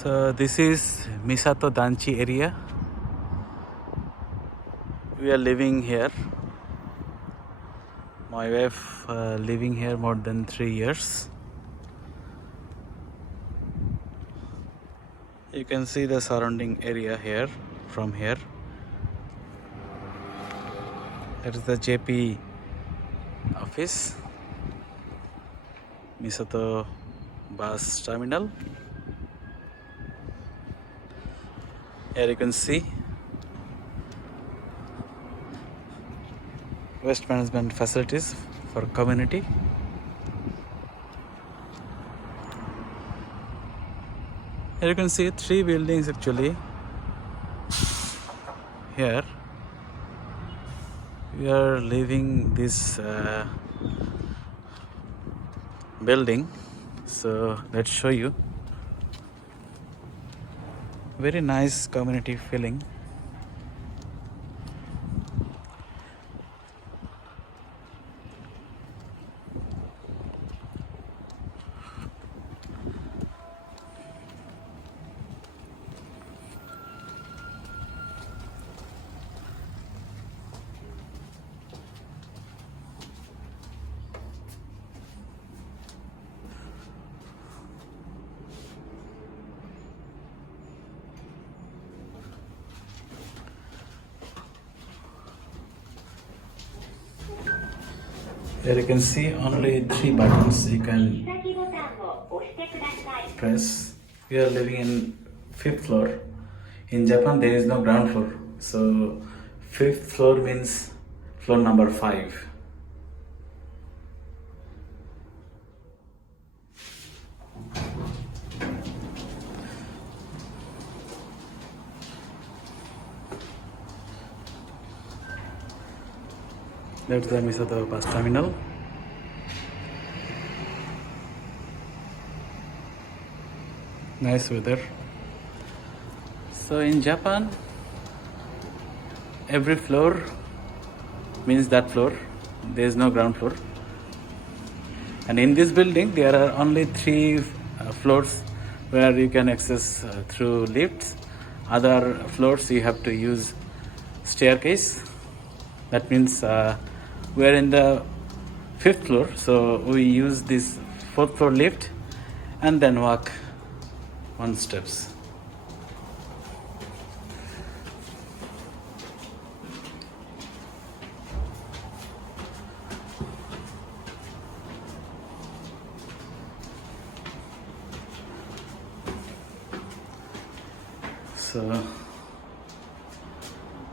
So this is Misato Danchi area. We are living here. My wife living here more than 3 years. You can see the surrounding area here from here. That is the JP office, Misato bus terminal. Here you can see waste management facilities for community. Here you can see 3 buildings actually. Here we are leaving this building, so let's show you. Very nice community feeling. Here you can see only 3 buttons you can press. We are living in 5th floor. In Japan there is no ground floor, so 5th floor means floor number 5. That's the Misato bus terminal. Nice weather. So in Japan, every floor means that floor. There is no ground floor. And in this building, there are only 3 floors where you can access through lifts. Other floors you have to use staircase. That means we are in the 5th floor, so we use this 4th floor lift and then walk 1 steps. So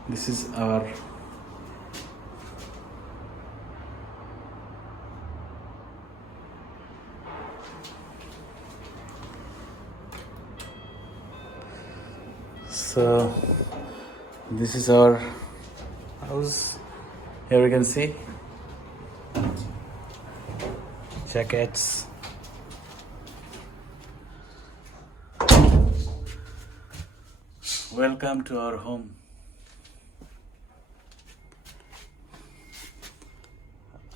this is our this is our house. Here we can see jackets. Welcome to our home.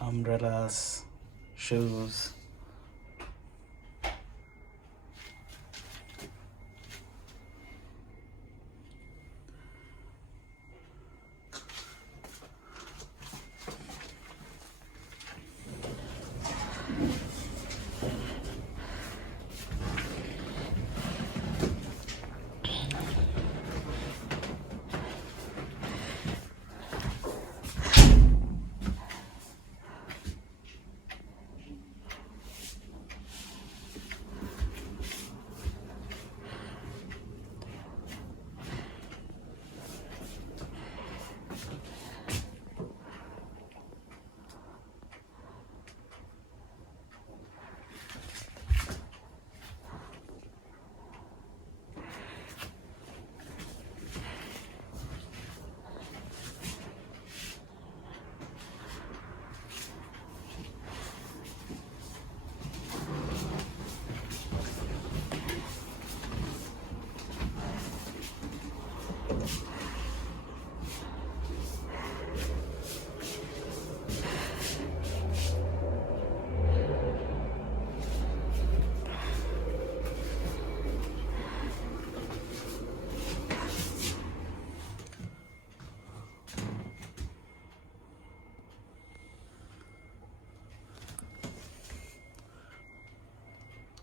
Umbrellas, shoes.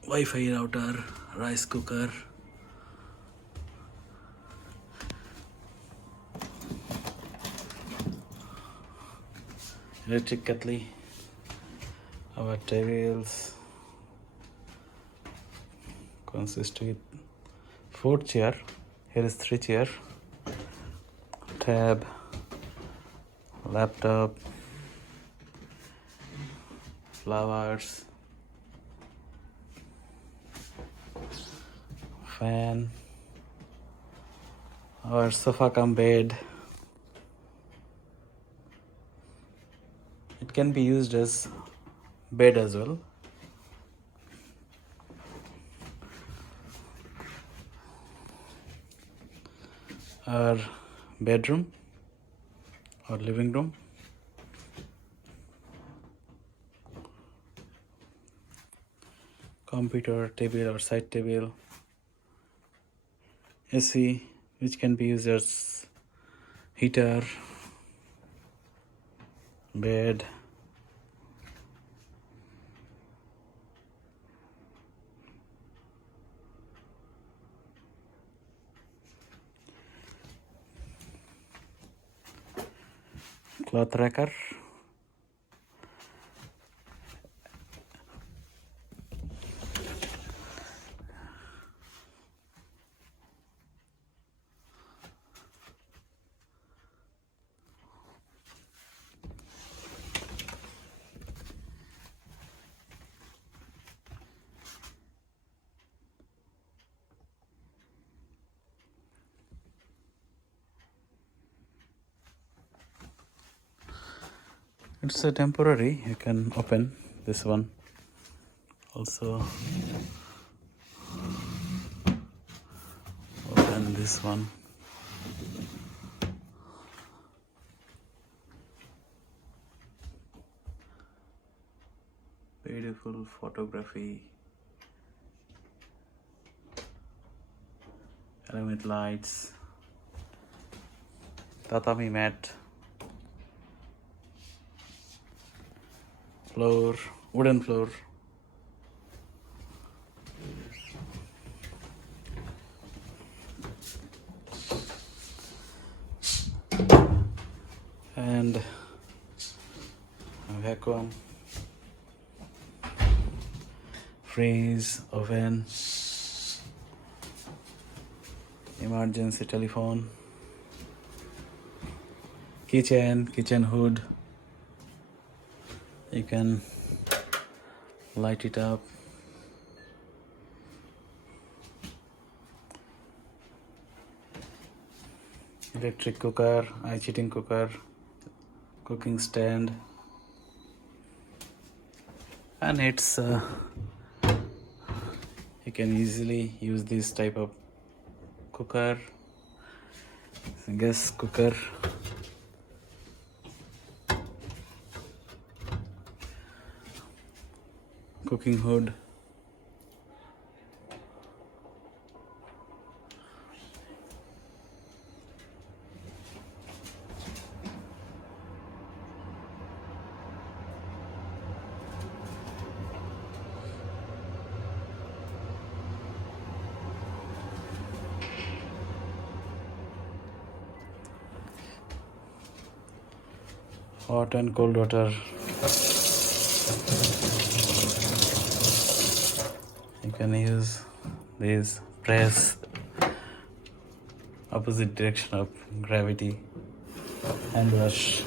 Wi-Fi router, rice cooker, electric kettle, our tables consist with 4 chair. Here is 3 chair, tab, laptop, flowers, fan, our sofa cum bed. It can be used as bed as well. Our bedroom or living room. Computer table or side table. AC, which can be used as heater, bed, cloth racker, it's a temporary. You can open this one also, open this one. Beautiful photography, element lights, tatami mat, floor, wooden floor, and a vacuum, freeze, oven, emergency telephone, kitchen hood. You can light it up. Electric cooker, eye-cheating cooker, cooking stand, and it's you can easily use this type of cooker, gas cooker, cooking hood, hot and cold water. You can use this press opposite direction of gravity, hand wash,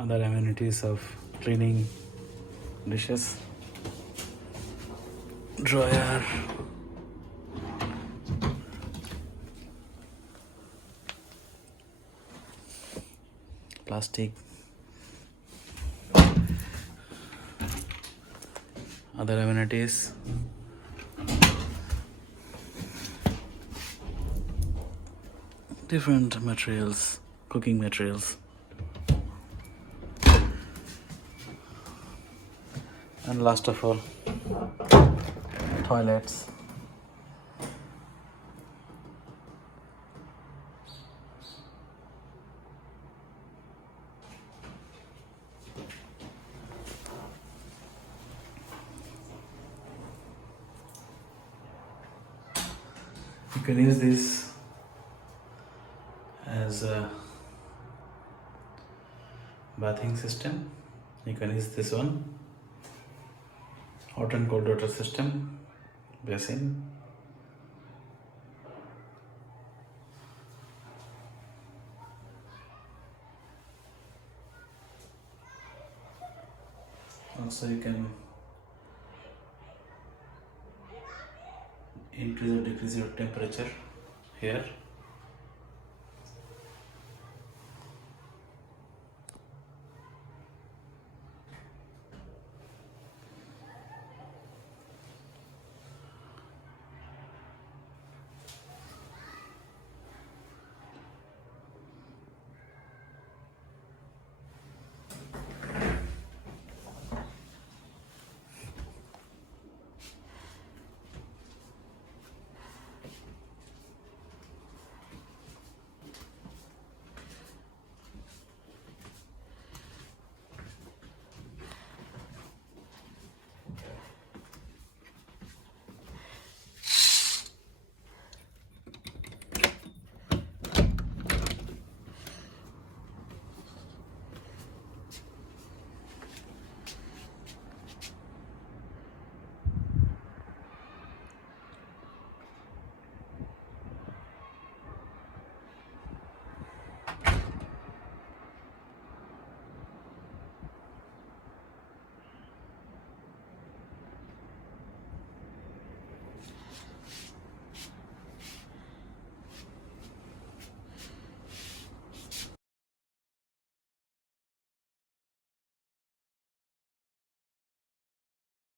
other amenities of cleaning dishes, dryer, plastic, other amenities, different materials, cooking materials, and last of all, toilets. You can use this as a bathing system. You can use this one, hot and cold water system, basin. Also you can increase or decrease your temperature here.